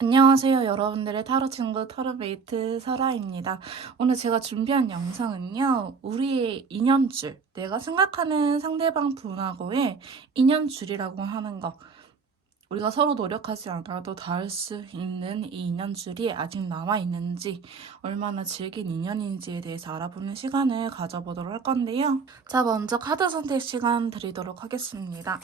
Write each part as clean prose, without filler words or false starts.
안녕하세요. 여러분들의 타로 친구 타로메이트 설아입니다. 오늘 제가 준비한 영상은요. 우리의 인연줄, 내가 생각하는 상대방 분하고의 인연줄이라고 하는 거. 우리가 서로 노력하지 않아도 닿을 수 있는 이 인연줄이 아직 남아있는지, 얼마나 질긴 인연인지에 대해서 알아보는 시간을 가져보도록 할 건데요. 자, 먼저 카드 선택 시간 드리도록 하겠습니다.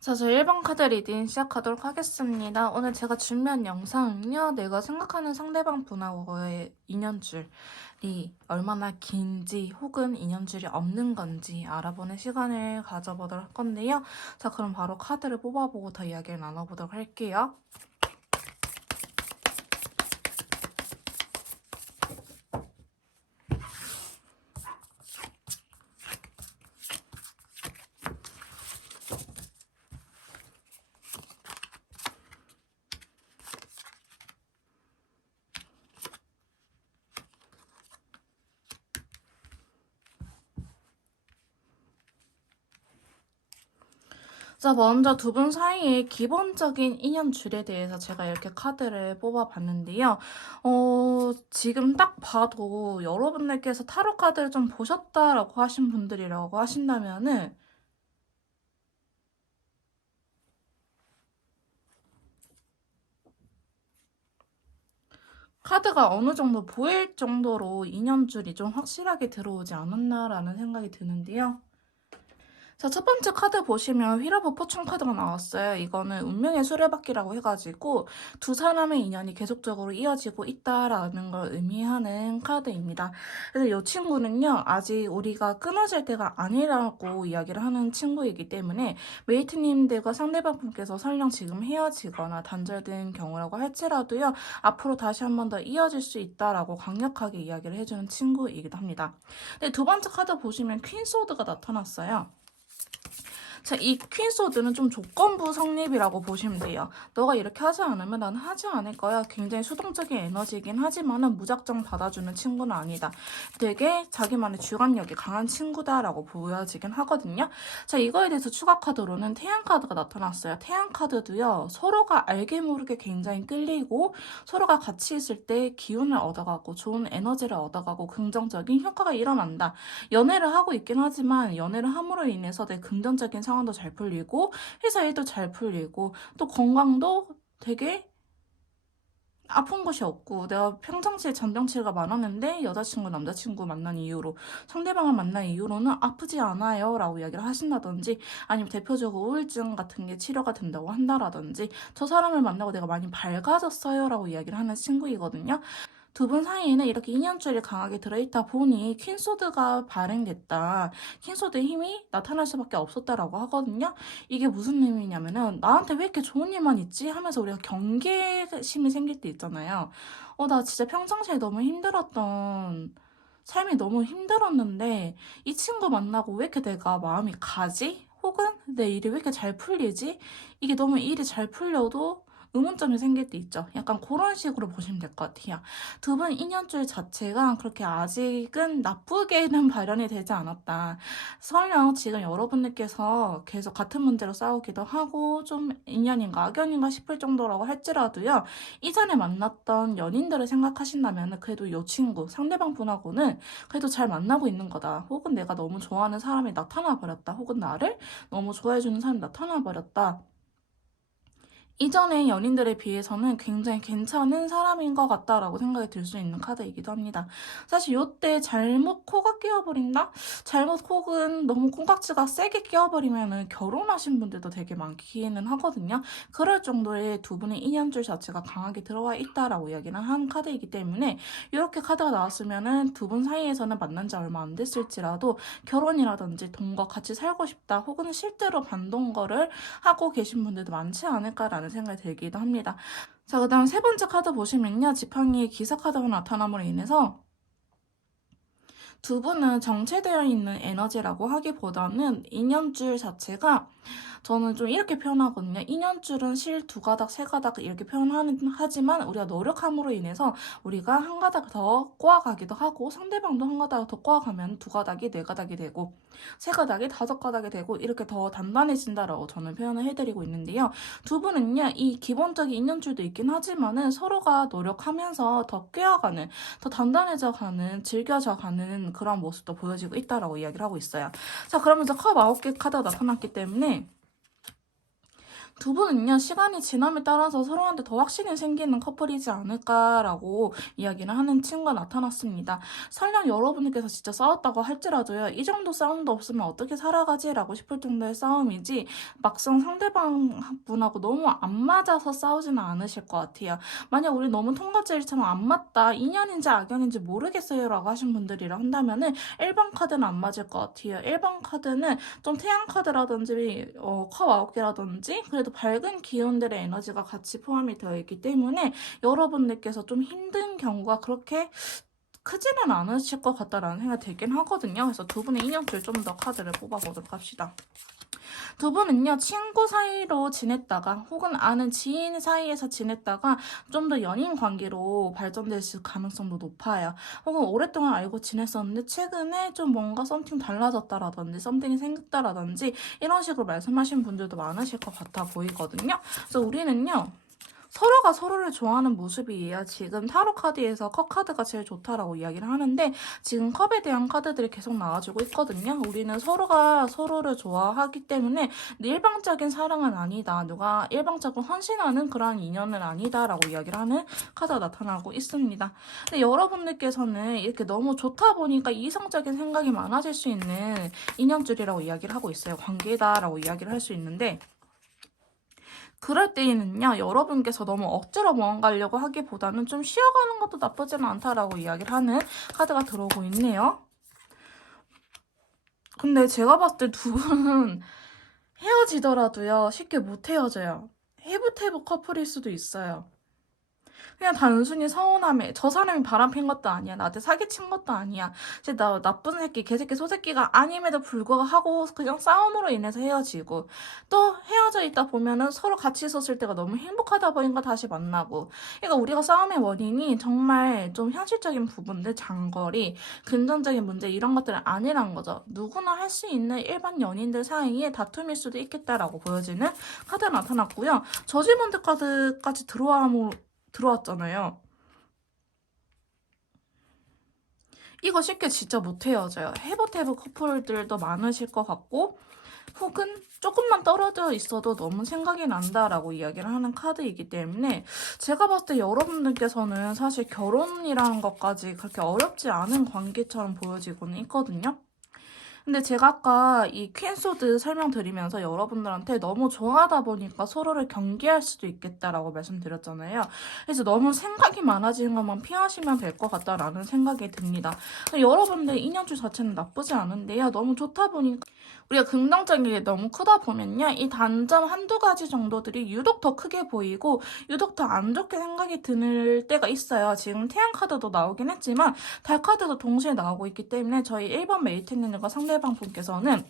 자, 저 1번 카드 리딩 시작하도록 하겠습니다. 오늘 제가 준비한 영상은요, 내가 생각하는 상대방 분하고의 인연줄이 얼마나 긴지 혹은 인연줄이 없는 건지 알아보는 시간을 가져보도록 할 건데요. 자, 그럼 바로 카드를 뽑아보고 더 이야기를 나눠보도록 할게요. 자, 먼저 두 분 사이의 기본적인 인연줄에 대해서 제가 이렇게 카드를 뽑아봤는데요. 지금 딱 봐도 여러분들께서 타로 카드를 좀 보셨다라고 하신 분들이라고 하신다면은 카드가 어느 정도 보일 정도로 인연줄이 좀 확실하게 들어오지 않았나라는 생각이 드는데요. 자, 첫 번째 카드 보시면 휘라브 포춘 카드가 나왔어요. 이거는 운명의 수레바퀴라고 해가지고 두 사람의 인연이 계속적으로 이어지고 있다라는 걸 의미하는 카드입니다. 그래서 이 친구는요, 아직 우리가 끊어질 때가 아니라고 이야기를 하는 친구이기 때문에 메이트님들과 상대방 분께서 설령 지금 헤어지거나 단절된 경우라고 할지라도요, 앞으로 다시 한 번 더 이어질 수 있다라고 강력하게 이야기를 해주는 친구이기도 합니다. 근데 두 번째 카드 보시면 퀸소드가 나타났어요. 자, 이 퀸소드는 좀 조건부 성립이라고 보시면 돼요. 너가 이렇게 하지 않으면 난 하지 않을 거야. 굉장히 수동적인 에너지이긴 하지만은 무작정 받아주는 친구는 아니다. 되게 자기만의 주관력이 강한 친구다라고 보여지긴 하거든요. 자, 이거에 대해서 추가 카드로는 태양 카드가 나타났어요. 태양 카드도요. 서로가 알게 모르게 굉장히 끌리고 서로가 같이 있을 때 기운을 얻어가고 좋은 에너지를 얻어가고 긍정적인 효과가 일어난다. 연애를 하고 있긴 하지만 연애를 함으로 인해서 내 금전적인 상황도 잘 풀리고 회사 일도 잘 풀리고 또 건강도 되게 아픈 것이 없고 내가 평상시에 잔병치레가 많았는데 여자친구 남자친구 만난 이후로 상대방을 만난 이후로는 아프지 않아요 라고 이야기를 하신다든지 아니면 대표적으로 우울증 같은 게 치료가 된다고 한다라든지 저 사람을 만나고 내가 많이 밝아졌어요 라고 이야기를 하는 친구이거든요. 두 분 사이에는 이렇게 인연줄이 강하게 들어있다 보니 퀸소드가 발행됐다. 퀸소드의 힘이 나타날 수밖에 없었다라고 하거든요. 이게 무슨 의미냐면은 나한테 왜 이렇게 좋은 일만 있지? 하면서 우리가 경계심이 생길 때 있잖아요. 나 진짜 평상시에 너무 힘들었던 삶이 너무 힘들었는데 이 친구 만나고 왜 이렇게 내가 마음이 가지? 혹은 내 일이 왜 이렇게 잘 풀리지? 이게 너무 일이 잘 풀려도 의문점이 생길 때 있죠. 약간 그런 식으로 보시면 될 것 같아요. 두 분 인연줄 자체가 그렇게 아직은 나쁘게는 발현이 되지 않았다. 설령 지금 여러분들께서 계속 같은 문제로 싸우기도 하고 좀 인연인가 악연인가 싶을 정도라고 할지라도요. 이전에 만났던 연인들을 생각하신다면 그래도 이 친구, 상대방 분하고는 그래도 잘 만나고 있는 거다. 혹은 내가 너무 좋아하는 사람이 나타나 버렸다. 혹은 나를 너무 좋아해주는 사람이 나타나 버렸다. 이전의 연인들에 비해서는 굉장히 괜찮은 사람인 것 같다라고 생각이 들 수 있는 카드이기도 합니다. 사실 이때 잘못 코가 끼어버린다? 잘못 혹은 너무 콩깍지가 세게 끼어버리면 결혼하신 분들도 되게 많기는 하거든요. 그럴 정도의 두 분의 인연줄 자체가 강하게 들어와 있다라고 이야기를 한 카드이기 때문에 이렇게 카드가 나왔으면 두 분 사이에서는 만난 지 얼마 안 됐을지라도 결혼이라든지 동거 같이 살고 싶다 혹은 실제로 반동거를 하고 계신 분들도 많지 않을까라는 생각이 들기도 합니다. 자, 그 다음 세 번째 카드 보시면요. 지팡이의 기사 카드가 나타남으로 인해서 두 분은 정체되어 있는 에너지라고 하기보다는 인연줄 자체가 저는 좀 이렇게 표현하거든요. 인연줄은 실 두 가닥, 세 가닥 이렇게 하지만 우리가 노력함으로 인해서 우리가 한 가닥 더 꼬아가기도 하고 상대방도 한 가닥 더 꼬아가면 두 가닥이 네 가닥이 되고 세 가닥이 다섯 가닥이 되고 이렇게 더 단단해진다라고 저는 표현을 해드리고 있는데요. 두 분은요. 이 기본적인 인연줄도 있긴 하지만은 서로가 노력하면서 더 꿰어가는, 더 단단해져가는, 즐겨져가는 그런 모습도 보여지고 있다라고 이야기를 하고 있어요. 자, 그러면서 컵 9개 카드가 나타났기 때문에 두 분은요, 시간이 지남에 따라서 서로한테 더 확신이 생기는 커플이지 않을까라고 이야기를 하는 친구가 나타났습니다. 설령 여러분들께서 진짜 싸웠다고 할지라도요, 이 정도 싸움도 없으면 어떻게 살아가지라고 싶을 정도의 싸움이지, 막상 상대방 분하고 너무 안 맞아서 싸우지는 않으실 것 같아요. 만약 우리 너무 통과제일처럼 안 맞다, 인연인지 악연인지 모르겠어요라고 하신 분들이라 한다면은 1번 카드는 안 맞을 것 같아요. 1번 카드는 좀 태양 카드라든지 컵 9개라든지 그래도 밝은 기운들의 에너지가 같이 포함이 되어 있기 때문에 여러분들께서 좀 힘든 경우가 그렇게 크지는 않으실 것 같다라는 생각이 들긴 하거든요. 그래서 두 분의 인연줄 좀 더 카드를 뽑아보도록 합시다. 두 분은요, 친구 사이로 지냈다가 혹은 아는 지인 사이에서 지냈다가 좀 더 연인 관계로 발전될 가능성도 높아요. 혹은 오랫동안 알고 지냈었는데 최근에 좀 뭔가 썸띵 달라졌다라든지 썸띵이 생겼다라든지 이런 식으로 말씀하신 분들도 많으실 것 같아 보이거든요. 그래서 우리는요, 서로가 서로를 좋아하는 모습이에요. 지금 타로 카드에서 컵 카드가 제일 좋다라고 이야기를 하는데 지금 컵에 대한 카드들이 계속 나와주고 있거든요. 우리는 서로가 서로를 좋아하기 때문에 일방적인 사랑은 아니다. 누가 일방적으로 헌신하는 그런 인연은 아니다라고 이야기를 하는 카드가 나타나고 있습니다. 근데 여러분들께서는 이렇게 너무 좋다 보니까 이성적인 생각이 많아질 수 있는 인연줄이라고 이야기를 하고 있어요. 관계다라고 이야기를 할 수 있는데 그럴 때에는요, 여러분께서 너무 억지로 무언가하려고 하기보다는 좀 쉬어가는 것도 나쁘지는 않다라고 이야기를 하는 카드가 들어오고 있네요. 근데 제가 봤을 때 두 분은 헤어지더라도요, 쉽게 못 헤어져요. 해부태부 커플일 수도 있어요. 그냥 단순히 서운함에 저 사람이 바람핀 것도 아니야. 나한테 사기친 것도 아니야. 이제 나 나쁜 새끼, 개새끼, 소새끼가 아님에도 불구하고 그냥 싸움으로 인해서 헤어지고 또 헤어져 있다 보면은 서로 같이 있었을 때가 너무 행복하다 보니까 다시 만나고 그러니까 우리가 싸움의 원인이 정말 좀 현실적인 부분들, 장거리, 금전적인 문제 이런 것들은 아니란 거죠. 누구나 할 수 있는 일반 연인들 사이에 다툼일 수도 있겠다라고 보여지는 카드가 나타났고요. 저지먼트 카드까지 들어왔잖아요. 이거 쉽게 진짜 못 헤어져요. 해보태브 커플들도 많으실 것 같고 혹은 조금만 떨어져 있어도 너무 생각이 난다라고 이야기를 하는 카드이기 때문에 제가 봤을 때 여러분들께서는 사실 결혼이라는 것까지 그렇게 어렵지 않은 관계처럼 보여지고는 있거든요. 근데 제가 아까 이 퀸소드 설명드리면서 여러분들한테 너무 좋아하다 보니까 서로를 경계할 수도 있겠다라고 말씀드렸잖아요. 그래서 너무 생각이 많아지는 것만 피하시면 될 것 같다라는 생각이 듭니다. 여러분들 인연줄 자체는 나쁘지 않은데요. 너무 좋다 보니까 우리가 긍정적인 게 너무 크다 보면요. 이 단점 한두 가지 정도들이 유독 더 크게 보이고 유독 더 안 좋게 생각이 들 때가 있어요. 지금 태양 카드도 나오긴 했지만 달 카드도 동시에 나오고 있기 때문에 저희 1번 메이트님과 상대방 상대방분께서는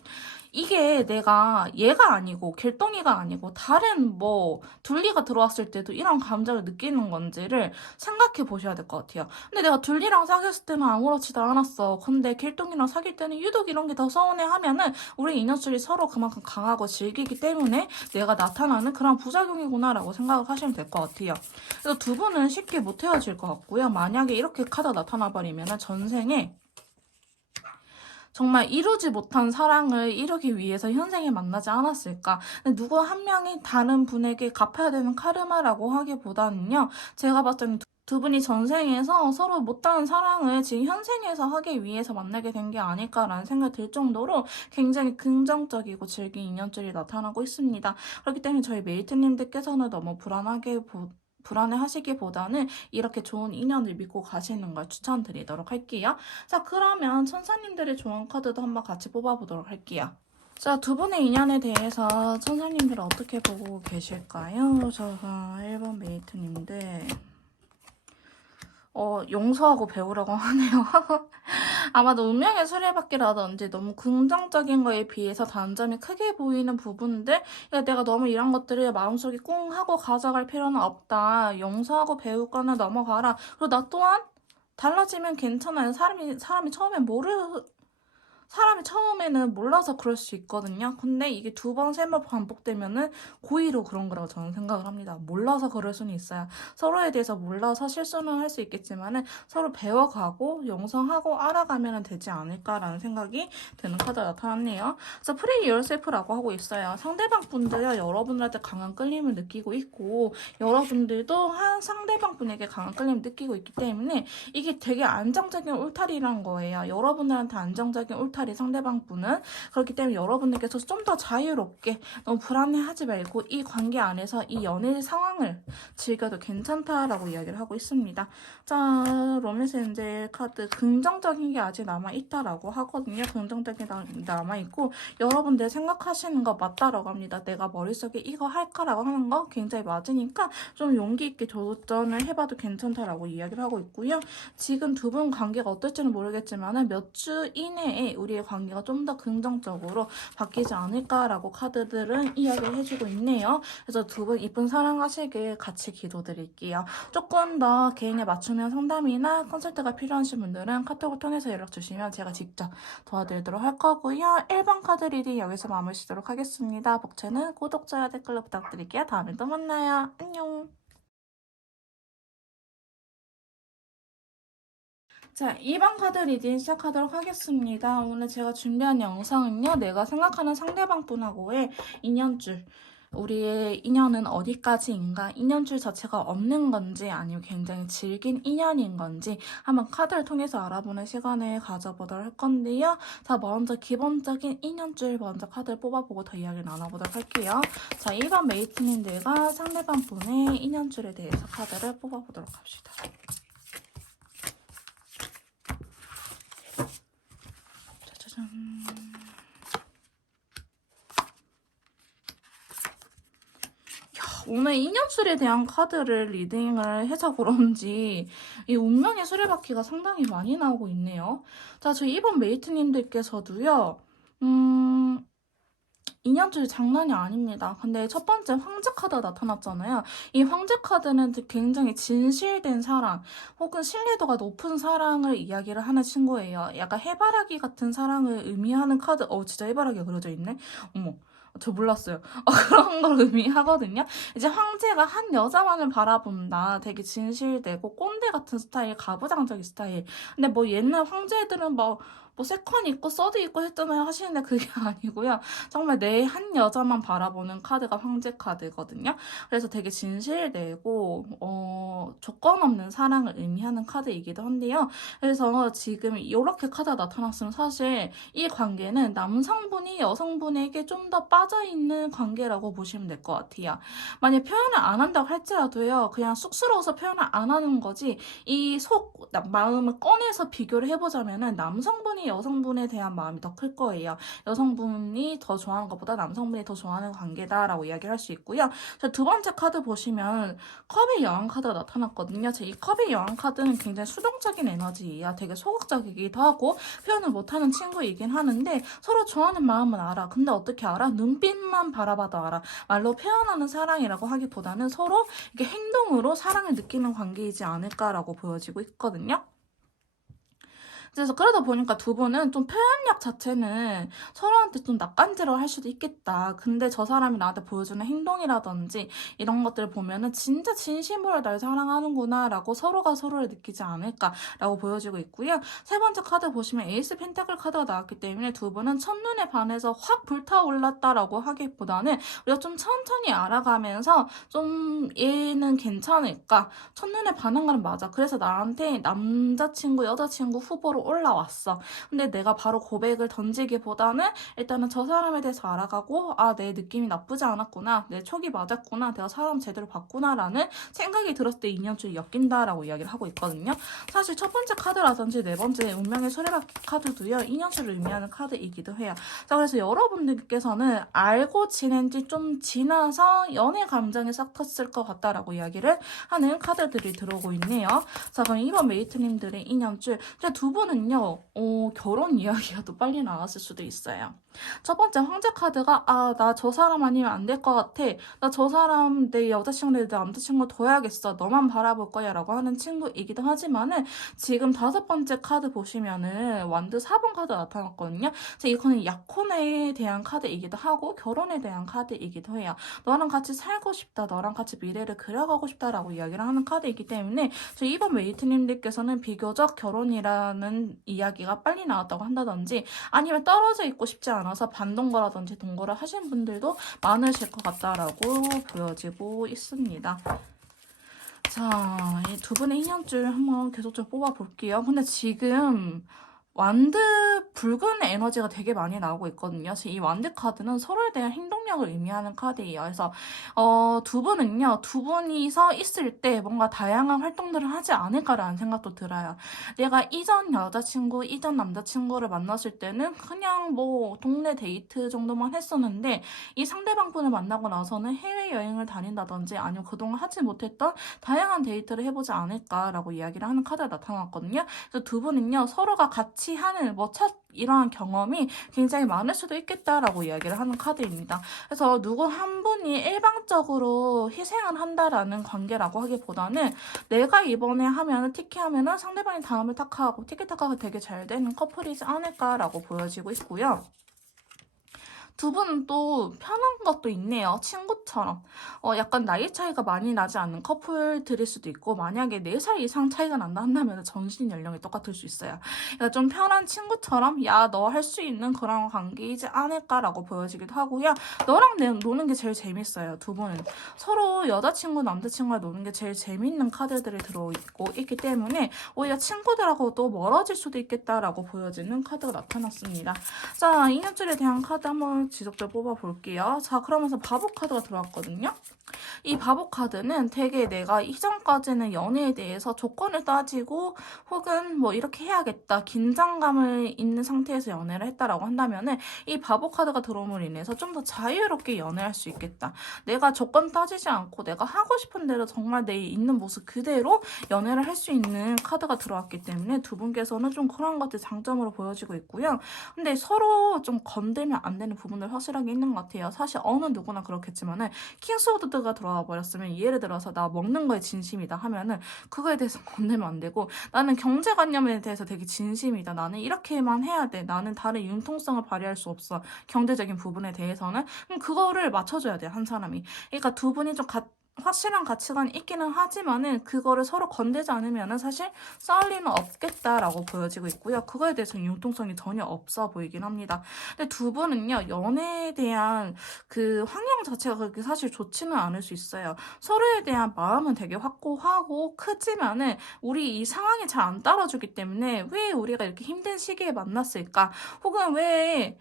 이게 내가 얘가 아니고 길동이가 아니고 다른 뭐 둘리가 들어왔을 때도 이런 감정을 느끼는 건지를 생각해 보셔야 될 것 같아요. 근데 내가 둘리랑 사귀었을 때는 아무렇지도 않았어. 근데 길동이랑 사귈 때는 유독 이런 게 더 서운해 하면은 우리 인연줄이 서로 그만큼 강하고 질기기 때문에 내가 나타나는 그런 부작용이구나라고 생각을 하시면 될 것 같아요. 그래서 두 분은 쉽게 못 헤어질 것 같고요. 만약에 이렇게 카드 나타나 버리면 전생에 정말 이루지 못한 사랑을 이루기 위해서 현생에 만나지 않았을까. 근데 누구 한 명이 다른 분에게 갚아야 되는 카르마라고 하기보다는요. 제가 봤을 때는 두 분이 전생에서 서로 못다한 사랑을 지금 현생에서 하기 위해서 만나게 된 게 아닐까라는 생각이 들 정도로 굉장히 긍정적이고 즐긴 인연줄이 나타나고 있습니다. 그렇기 때문에 저희 메이트님들께서는 너무 불안해하시기보다는 이렇게 좋은 인연을 믿고 가시는 걸 추천드리도록 할게요. 자, 그러면 천사님들의 좋은 카드도 한번 같이 뽑아보도록 할게요. 자, 두 분의 인연에 대해서 천사님들은 어떻게 보고 계실까요? 자, 1번 메이트님들. 용서하고 배우라고 하네요. 아마도 운명의 수레바퀴라든지 너무 긍정적인 거에 비해서 단점이 크게 보이는 부분들, 그러니까 내가 너무 이런 것들을 마음속에 꽁 하고 가져갈 필요는 없다. 용서하고 배울 거나 넘어가라. 그리고 나 또한 달라지면 괜찮아요. 사람이 처음에는 몰라서 그럴 수 있거든요. 근데 이게 두 번, 세 번 반복되면은 고의로 그런 거라고 저는 생각을 합니다. 몰라서 그럴 수는 있어요. 서로에 대해서 몰라서 실수는 할 수 있겠지만은 서로 배워가고 영성하고 알아가면 되지 않을까라는 생각이 드는 카드가 나타났네요. 그래서 프리 yourself라고 하고 있어요. 상대방 분들은 여러분들한테 강한 끌림을 느끼고 있고 여러분들도 한 상대방 분에게 강한 끌림을 느끼고 있기 때문에 이게 되게 안정적인 울타리란 거예요. 여러분들한테 안정적인 울타리 상대방 분은 그렇기 때문에 여러분들께서 좀 더 자유롭게 너무 불안해하지 말고 이 관계 안에서 이 연애 상황을 즐겨도 괜찮다라고 이야기를 하고 있습니다. 자, 로맨스 엔젤 카드 긍정적인 게 아직 남아있다라고 하거든요. 긍정적인 게 남아있고 여러분들 생각하시는 거 맞다라고 합니다. 내가 머릿속에 이거 할까라고 하는 거 굉장히 맞으니까 좀 용기 있게 도전을 해봐도 괜찮다라고 이야기를 하고 있고요. 지금 두 분 관계가 어떨지는 모르겠지만 몇 주 이내에 우리의 관계가 좀 더 긍정적으로 바뀌지 않을까라고 카드들은 이야기를 해주고 있네요. 그래서 두 분 이쁜 사랑하시길 같이 기도드릴게요. 조금 더 개인에 맞춤형 상담이나 컨설트가 필요하신 분들은 카톡을 통해서 연락 주시면 제가 직접 도와드리도록 할 거고요. 1번 카드 리딩 여기서 마무리 짓도록 하겠습니다. 복채는 구독자와 댓글로 부탁드릴게요. 다음에 또 만나요. 안녕. 자, 2번 카드 리딩 시작하도록 하겠습니다. 오늘 제가 준비한 영상은요, 내가 생각하는 상대방 분하고의 인연줄. 우리의 인연은 어디까지인가? 인연줄 자체가 없는 건지 아니면 굉장히 질긴 인연인 건지 한번 카드를 통해서 알아보는 시간을 가져보도록 할 건데요. 자, 먼저 기본적인 인연줄 먼저 카드를 뽑아보고 더 이야기를 나눠보도록 할게요. 자, 1번 메이트님들과 상대방 분의 인연줄에 대해서 카드를 뽑아보도록 합시다. 짜자잔. 오늘 인연술에 대한 카드를 리딩을 해서 그런지 이 운명의 수레바퀴가 상당히 많이 나오고 있네요. 자, 저희 이번 메이트님들께서도요. 인연줄이 장난이 아닙니다. 근데 첫 번째 황제 카드가 나타났잖아요. 이 황제 카드는 굉장히 진실된 사랑 혹은 신뢰도가 높은 사랑을 이야기를 하는 친구예요. 약간 해바라기 같은 사랑을 의미하는 카드. 진짜 해바라기가 그려져 있네? 어머. 저 몰랐어요. 그런 걸 의미하거든요. 이제 황제가 한 여자만을 바라본다. 되게 진실되고 꼰대 같은 스타일, 가부장적인 스타일. 근데 뭐 옛날 황제들은 뭐 세컨 있고 서드 있고 했잖아요 하시는데 그게 아니고요. 정말 내 한 여자만 바라보는 카드가 황제 카드거든요. 그래서 되게 진실되고 조건 없는 사랑을 의미하는 카드이기도 한데요. 그래서 지금 이렇게 카드가 나타났으면 사실 이 관계는 남성분이 여성분에게 좀 더 빠져있는 관계라고 보시면 될 것 같아요. 만약 표현을 안 한다고 할지라도요, 그냥 쑥스러워서 표현을 안 하는 거지, 이 마음을 꺼내서 비교를 해보자면은 남성분이 여성분에 대한 마음이 더 클 거예요. 여성분이 더 좋아하는 것보다 남성분이 더 좋아하는 관계다라고 이야기를 할 수 있고요. 자, 두 번째 카드 보시면 컵의 여왕 카드가 나타났거든요. 이 컵의 여왕 카드는 굉장히 수동적인 에너지예요. 되게 소극적이기도 하고 표현을 못하는 친구이긴 하는데 서로 좋아하는 마음은 알아. 근데 어떻게 알아? 눈빛만 바라봐도 알아. 말로 표현하는 사랑이라고 하기보다는 서로 이게 행동으로 사랑을 느끼는 관계이지 않을까라고 보여지고 있거든요. 그래서 그러다 보니까 두 분은 좀 표현력 자체는 서로한테 좀 낯간지러워 할 수도 있겠다. 근데 저 사람이 나한테 보여주는 행동이라든지 이런 것들을 보면은 진짜 진심으로 날 사랑하는구나 라고 서로가 서로를 느끼지 않을까라고 보여지고 있고요. 세 번째 카드 보시면 에이스 펜타클 카드가 나왔기 때문에 두 분은 첫눈에 반해서 확 불타올랐다라고 하기보다는 우리가 좀 천천히 알아가면서 좀 얘는 괜찮을까? 첫눈에 반한 거는 맞아. 그래서 나한테 남자친구, 여자친구 후보로 올라왔어. 근데 내가 바로 고백을 던지기보다는 일단은 저 사람에 대해서 알아가고 내 느낌이 나쁘지 않았구나. 내 촉이 맞았구나. 내가 사람 제대로 봤구나라는 생각이 들었을 때 인연줄이 엮인다라고 이야기를 하고 있거든요. 사실 첫 번째 카드라든지 네 번째 운명의 수레바퀴 카드도요. 인연줄을 의미하는 카드이기도 해요. 자, 그래서 여러분들께서는 알고 지낸 지 좀 지나서 연애 감정이 싹 텄을 것 같다라고 이야기를 하는 카드들이 들어오고 있네요. 자, 그럼 이번 메이트님들의 인연줄. 두 분은요, 결혼 이야기가 또 빨리 나왔을 수도 있어요. 첫 번째 황제 카드가 나 저 사람 아니면 안 될 것 같아. 나 저 사람 내 여자친구 내 남자친구 둬야겠어. 너만 바라볼 거야 라고 하는 친구이기도 하지만은 지금 다섯 번째 카드 보시면은 완드 4번 카드 나타났거든요. 이거는 약혼에 대한 카드이기도 하고 결혼에 대한 카드이기도 해요. 너랑 같이 살고 싶다. 너랑 같이 미래를 그려가고 싶다라고 이야기를 하는 카드이기 때문에 이번 메이트님들께서는 비교적 결혼이라는 이야기가 빨리 나왔다고 한다든지 아니면 떨어져 있고 싶지 않아서 반동거라든지 동거를 하신 분들도 많으실 것 같다라고 보여지고 있습니다. 자, 이 두 분의 인연줄 한번 계속적으로 뽑아볼게요. 근데 지금 완드 붉은 에너지가 되게 많이 나오고 있거든요. 이 완드 카드는 서로에 대한 행동력을 의미하는 카드예요. 그래서 두 분은요, 두 분이서 있을 때 뭔가 다양한 활동들을 하지 않을까라는 생각도 들어요. 내가 이전 여자친구, 이전 남자친구를 만났을 때는 그냥 뭐 동네 데이트 정도만 했었는데 이 상대방 분을 만나고 나서는 해외여행을 다닌다든지 아니면 그동안 하지 못했던 다양한 데이트를 해보지 않을까라고 이야기를 하는 카드가 나타났거든요. 그래서 두 분은요, 서로가 같이 하는 첫 이러한 경험이 굉장히 많을 수도 있겠다라고 이야기를 하는 카드입니다. 그래서 누구 한 분이 일방적으로 희생을 한다라는 관계라고 하기보다는 내가 이번에 하면은 티키하면은 상대방이 다음을 타카하고 티키타카가 되게 잘 되는 커플이지 않을까라고 보여지고 있고요. 두 분은 또 편한 것도 있네요. 친구처럼. 약간 나이 차이가 많이 나지 않는 커플들일 수도 있고 만약에 4살 이상 차이가 난다 한다면 정신 연령이 똑같을 수 있어요. 그러니까 좀 편한 친구처럼 너 할 수 있는 그런 관계이지 않을까라고 보여지기도 하고요. 너랑 노는 게 제일 재밌어요. 두 분은. 서로 여자친구, 남자친구와 노는 게 제일 재밌는 카드들이 들어있고 있기 때문에 오히려 친구들하고도 멀어질 수도 있겠다라고 보여지는 카드가 나타났습니다. 자, 인연줄에 대한 카드 한번 지속적으로 뽑아볼게요. 자, 그러면서 바보 카드가 들어왔거든요. 이 바보 카드는 되게 내가 이전까지는 연애에 대해서 조건을 따지고 혹은 뭐 이렇게 해야겠다 긴장감을 있는 상태에서 연애를 했다라고 한다면은 이 바보 카드가 들어옴으로 인해서 좀 더 자유롭게 연애할 수 있겠다. 내가 조건 따지지 않고 내가 하고 싶은 대로 정말 내 있는 모습 그대로 연애를 할 수 있는 카드가 들어왔기 때문에 두 분께서는 좀 그런 것들 장점으로 보여지고 있고요. 근데 서로 좀 건들면 안 되는 부분들 확실하게 있는 것 같아요. 사실 어느 누구나 그렇겠지만은 킹스워드가 들어와 버렸으면 예를 들어서 나 먹는 거에 진심이다 하면은 그거에 대해서 건들면 안 되고 나는 경제관념에 대해서 되게 진심이다. 나는 이렇게만 해야 돼. 나는 다른 융통성을 발휘할 수 없어. 경제적인 부분에 대해서는 그럼 그거를 맞춰줘야 돼. 한 사람이. 그러니까 두 분이 좀 확실한 가치관이 있기는 하지만은 그거를 서로 건들지 않으면은 사실 싸울 리는 없겠다라고 보여지고 있고요. 그거에 대해서 융통성이 전혀 없어 보이긴 합니다. 근데 두 분은요, 연애에 대한 그 환경 자체가 그렇게 사실 좋지는 않을 수 있어요. 서로에 대한 마음은 되게 확고하고 크지만은 우리 이 상황이 잘 안 따라주기 때문에 왜 우리가 이렇게 힘든 시기에 만났을까? 혹은 왜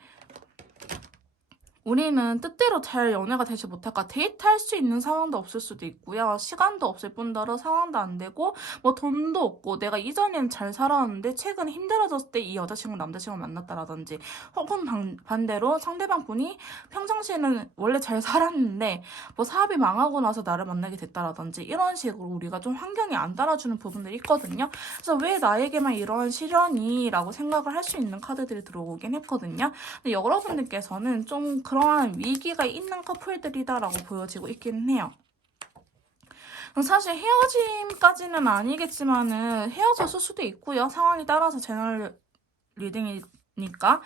우리는 뜻대로 잘 연애가 되지 못할까 데이트할 수 있는 상황도 없을 수도 있고요. 시간도 없을 뿐더러 상황도 안 되고 뭐 돈도 없고 내가 이전에는 잘 살았는데 최근에 힘들어졌을 때 이 여자친구 남자친구 만났다라든지 혹은 반대로 상대방 분이 평상시에는 원래 잘 살았는데 뭐 사업이 망하고 나서 나를 만나게 됐다라든지 이런 식으로 우리가 좀 환경이 안 따라주는 부분들이 있거든요. 그래서 왜 나에게만 이런 시련이 라고 생각을 할 수 있는 카드들이 들어오긴 했거든요. 근데 여러분들께서는 좀 그러한 위기가 있는 커플들이다라고 보여지고 있긴 해요. 사실 헤어짐까지는 아니겠지만은 헤어졌을 수도 있고요. 상황에 따라서 제너럴 리딩이니까.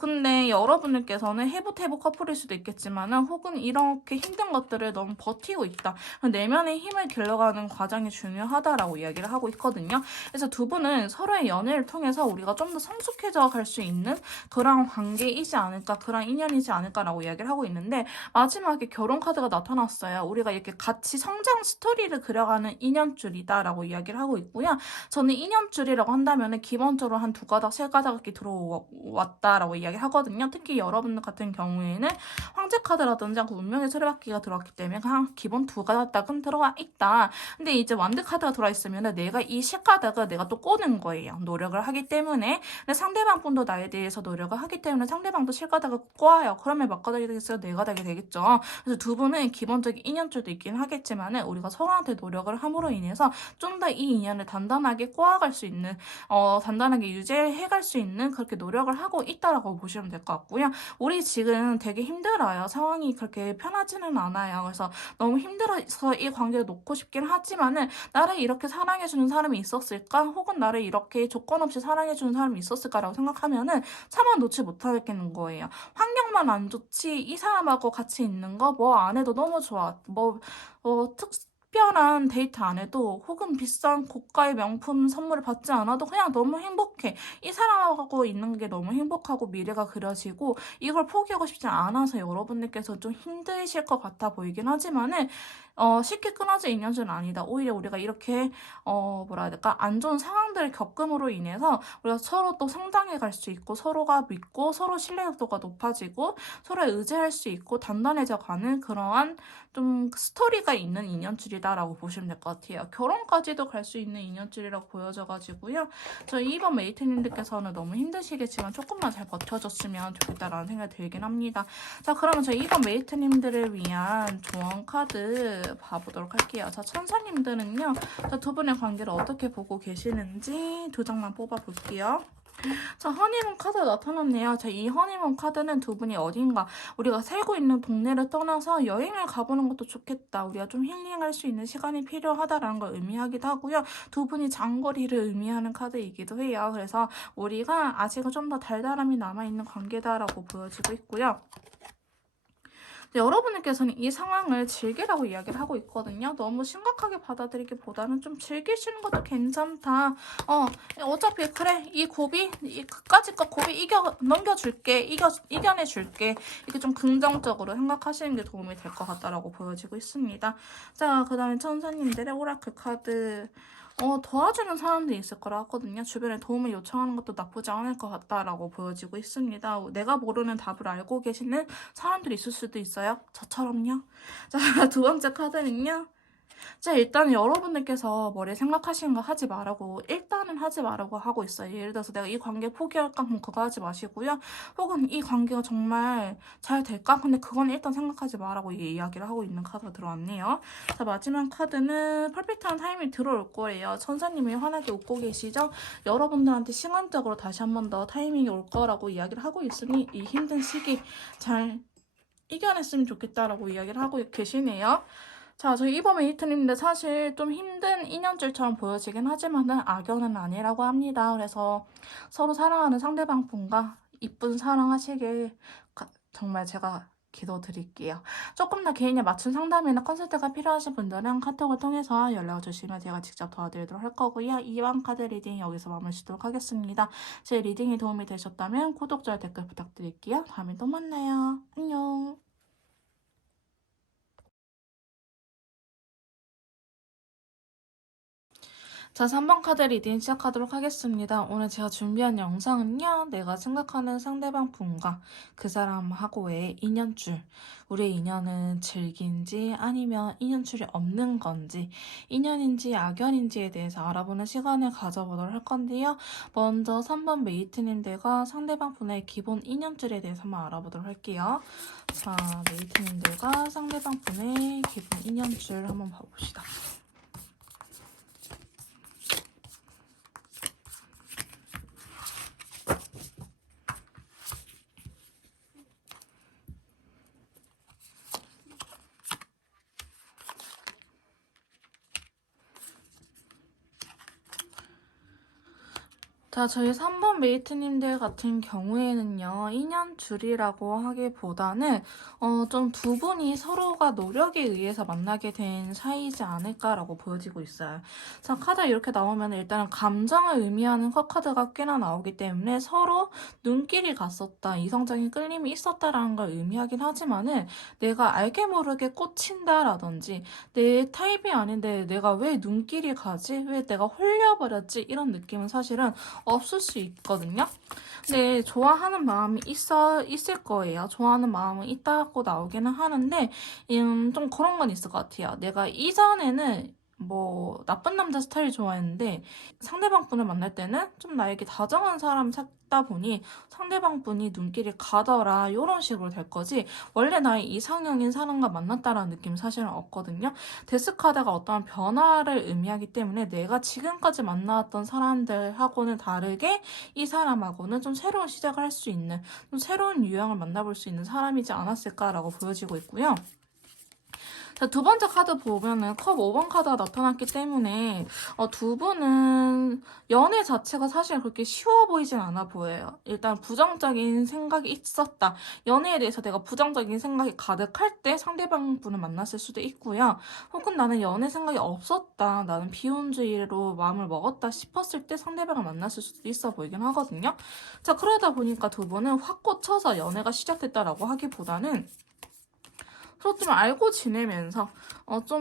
근데 여러분들께서는 해보태보 커플일 수도 있겠지만은 혹은 이렇게 힘든 것들을 너무 버티고 있다. 내면의 힘을 길러가는 과정이 중요하다라고 이야기를 하고 있거든요. 그래서 두 분은 서로의 연애를 통해서 우리가 좀 더 성숙해져 갈 수 있는 그런 관계이지 않을까, 그런 인연이지 않을까라고 이야기를 하고 있는데 마지막에 결혼 카드가 나타났어요. 우리가 이렇게 같이 성장 스토리를 그려가는 인연줄이다라고 이야기를 하고 있고요. 저는 인연줄이라고 한다면 기본적으로 한 두 가닥, 세 가닥이 들어왔다라고 이야기하거든요. 특히 여러분들 같은 경우에는 황제 카드라든지 운명의 수레바퀴가 들어왔기 때문에 한 기본 두 가닥은 들어와 있다. 근데 이제 완드 카드가 들어와 있으면 내가 이 실가닥을 내가 또 꼬는 거예요. 노력을 하기 때문에. 근데 상대방 분도 나에 대해서 노력을 하기 때문에 상대방도 실가닥을 꼬아요. 그러면 몇 가닥이 되겠어요? 네 가닥이 되겠죠. 그래서 두 분은 기본적인 인연줄도 있긴 하겠지만 우리가 서로한테 노력을 함으로 인해서 좀 더 이 인연을 단단하게 꼬아갈 수 있는 단단하게 유지해갈 수 있는 그렇게 노력을 하고 있다라고 보시면 될 것 같고요. 우리 지금 되게 힘들어요. 상황이 그렇게 편하지는 않아요. 그래서 너무 힘들어서 이 관계를 놓고 싶긴 하지만은 나를 이렇게 사랑해주는 사람이 있었을까? 혹은 나를 이렇게 조건 없이 사랑해주는 사람이 있었을까라고 생각하면은 차마 놓지 못하겠는 거예요. 환경만 안 좋지 이 사람하고 같이 있는 거 뭐 안 해도 너무 좋아. 특별한 데이트 안 해도 혹은 비싼 고가의 명품 선물을 받지 않아도 그냥 너무 행복해. 이 사람하고 있는 게 너무 행복하고 미래가 그려지고 이걸 포기하고 싶지 않아서 여러분들께서 좀 힘드실 것 같아 보이긴 하지만은 쉽게 끊어질 인연은 아니다. 오히려 우리가 이렇게 뭐라 해야 될까? 안 좋은 상황들을 겪음으로 인해서 우리가 서로 또 성장해 갈 수 있고 서로가 믿고 서로 신뢰도가 높아지고 서로 의지할 수 있고 단단해져 가는 그러한 좀 스토리가 있는 인연줄이다라고 보시면 될 것 같아요. 결혼까지도 갈 수 있는 인연줄이라고 보여져가지고요. 저희 이번 메이트님들께서는 너무 힘드시겠지만 조금만 잘 버텨줬으면 좋겠다라는 생각이 들긴 합니다. 자, 그러면 저희 이번 메이트님들을 위한 조언 카드 봐보도록 할게요. 자, 천사님들은요. 자, 두 분의 관계를 어떻게 보고 계시는지 두 장만 뽑아볼게요. 자, 허니문 카드 나타났네요. 자, 이 허니문 카드는 두 분이 어딘가 우리가 살고 있는 동네를 떠나서 여행을 가보는 것도 좋겠다. 우리가 좀 힐링할 수 있는 시간이 필요하다라는 걸 의미하기도 하고요. 두 분이 장거리를 의미하는 카드이기도 해요. 그래서 우리가 아직은 좀 더 달달함이 남아있는 관계다라고 보여지고 있고요. 여러분들께서는 이 상황을 즐기라고 이야기를 하고 있거든요. 너무 심각하게 받아들이기보다는 좀 즐기시는 것도 괜찮다. 어차피 그래 이 고비 그까짓 거 고비 넘겨줄게 이겨내줄게 이렇게 좀 긍정적으로 생각하시는 게 도움이 될 것 같다라고 보여지고 있습니다. 자, 그 다음에 천사님들의 오라클 카드. 도와주는 사람들이 있을 거라 하거든요. 주변에 도움을 요청하는 것도 나쁘지 않을 것 같다라고 보여지고 있습니다. 내가 모르는 답을 알고 계시는 사람들이 있을 수도 있어요. 저처럼요. 자, 두 번째 카드는요. 자, 일단 여러분들께서 머리에 생각하시는 거 하지 말라고 일단은 하지 말라고 하고 있어요. 예를 들어서 내가 이 관계 포기할까? 그럼 그거 하지 마시고요. 혹은 이 관계가 정말 잘 될까? 근데 그건 일단 생각하지 말라고 이야기를 하고 있는 카드가 들어왔네요. 자, 마지막 카드는 퍼펙트한 타이밍이 들어올 거예요. 천사님이 환하게 웃고 계시죠? 여러분들한테 시간적으로 다시 한 번 더 타이밍이 올 거라고 이야기를 하고 있으니 이 힘든 시기 잘 이겨냈으면 좋겠다라고 이야기를 하고 계시네요. 자, 저희 이번 메이트님인데 사실 좀 힘든 인연줄처럼 보여지긴 하지만은 악연은 아니라고 합니다. 그래서 서로 사랑하는 상대방 분과 이쁜 사랑하시길 정말 제가 기도드릴게요. 조금 더 개인에 맞춘 상담이나 컨설트가 필요하신 분들은 카톡을 통해서 연락을 주시면 제가 직접 도와드리도록 할 거고요. 이번 카드 리딩 여기서 마무리 짓도록 하겠습니다. 제 리딩이 도움이 되셨다면 구독, 좋아요, 댓글 부탁드릴게요. 다음에 또 만나요. 안녕. 자, 3번 카드 리딩 시작하도록 하겠습니다. 오늘 제가 준비한 영상은요, 내가 생각하는 상대방 분과 그 사람하고의 인연줄, 우리의 인연은 즐긴지 아니면 인연줄이 없는 건지, 인연인지 악연인지에 대해서 알아보는 시간을 가져보도록 할 건데요. 먼저 3번 메이트님들과 상대방 분의 기본 인연줄에 대해서 한번 알아보도록 할게요. 자, 메이트님들과 상대방 분의 기본 인연줄 한번 봐봅시다. 자, 저희 3번 메이트님들 같은 경우에는요, 인연줄이라고 하기보다는, 좀 두 분이 서로가 노력에 의해서 만나게 된 사이지 않을까라고 보여지고 있어요. 자, 카드 이렇게 나오면 일단은 감정을 의미하는 컷카드가 꽤나 나오기 때문에 서로 눈길이 갔었다, 이성적인 끌림이 있었다라는 걸 의미하긴 하지만은, 내가 알게 모르게 꽂힌다라든지, 내 타입이 아닌데 내가 왜 눈길이 가지? 왜 내가 홀려버렸지? 이런 느낌은 사실은 없을 수 있거든요. 근데 좋아하는 마음이 있을 거예요. 좋아하는 마음은 있다고 나오기는 하는데, 좀 그런 건 있을 것 같아요. 내가 이전에는 뭐 나쁜 남자 스타일 좋아했는데 상대방 분을 만날 때는 좀 나에게 다정한 사람 찾다 보니 상대방 분이 눈길이 가더라 이런 식으로 될 거지, 원래 나의 이상형인 사람과 만났다라는 느낌 사실은 없거든요. 데스카드가 어떠한 변화를 의미하기 때문에 내가 지금까지 만나왔던 사람들하고는 다르게 이 사람하고는 좀 새로운 시작을 할 수 있는, 좀 새로운 유형을 만나볼 수 있는 사람이지 않았을까라고 보여지고 있고요. 자, 두 번째 카드 보면은 컵 5번 카드가 나타났기 때문에 두 분은 연애 자체가 사실 그렇게 쉬워 보이진 않아 보여요. 일단 부정적인 생각이 있었다, 연애에 대해서 내가 부정적인 생각이 가득할 때 상대방 분을 만났을 수도 있고요. 혹은 나는 연애 생각이 없었다, 나는 비혼주의로 마음을 먹었다 싶었을 때 상대방을 만났을 수도 있어 보이긴 하거든요. 자, 그러다 보니까 두 분은 확 꽂혀서 연애가 시작됐다라고 하기보다는 서로 좀